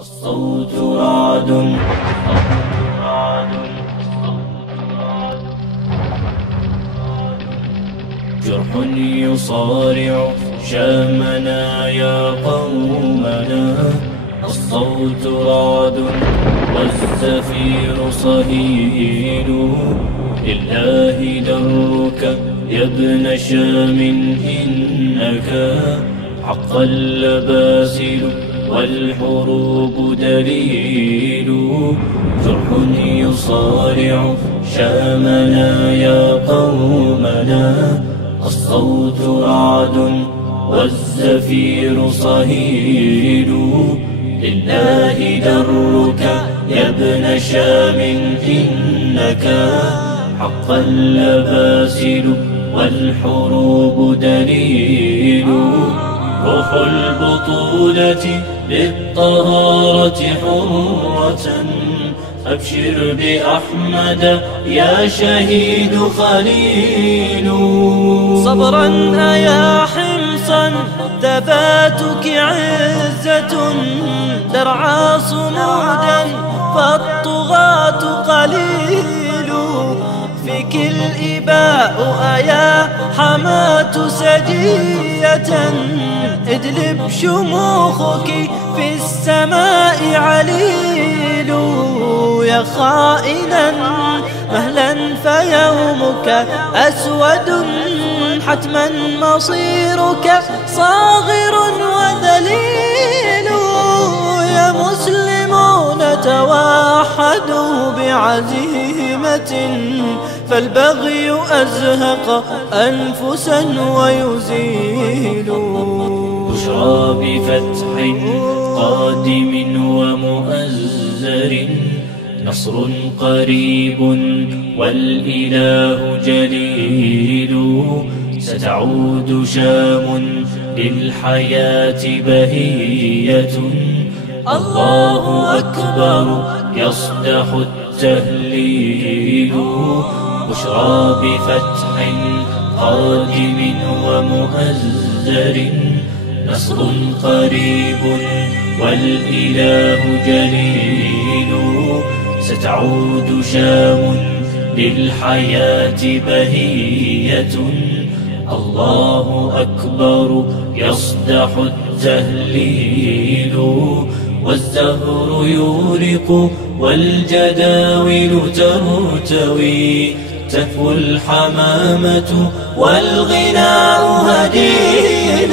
الصوت رعد جرح يصارع شامنا يا قومنا. الصوت رعد والزفير صهيل، لله درك يا ابن شام إنك حقا لباسل والحروب دليل. جرح يصارع شامنا يا قومنا. الصوت رعد والزفير صهيل، لله درك يا ابن شام إنك حقا لباسل والحروب دليل. روح البطولة بالطهارة حرة، أبشر بأحمد يا شهيد خليل. صبرا يا حمصا ثباتك عزة، درعا صمودا فالطغاة قليل. فيك الإباء يا حماة سجية، ادلب شموخك في السماء عليل. يا خائنا مهلا فيومك أسود، حتما مصيرك صاغر وذليل. يا مسلمون توحدوا بعزيمة، فالبغي أزهق أنفسا ويزيل. بشرى بفتح قادم ومؤزر، نصر قريب والإله جليل. ستعود شام للحياة بهية، الله أكبر يصدح التهليل. بشرى بفتح قادم ومؤزر، نصر قريب والإله جليل. ستعود شام للحياة بهية، الله أكبر يصدح التهليل. والزهر يورق والجداول ترتوي، تهفو الحمامة والغناء هديل.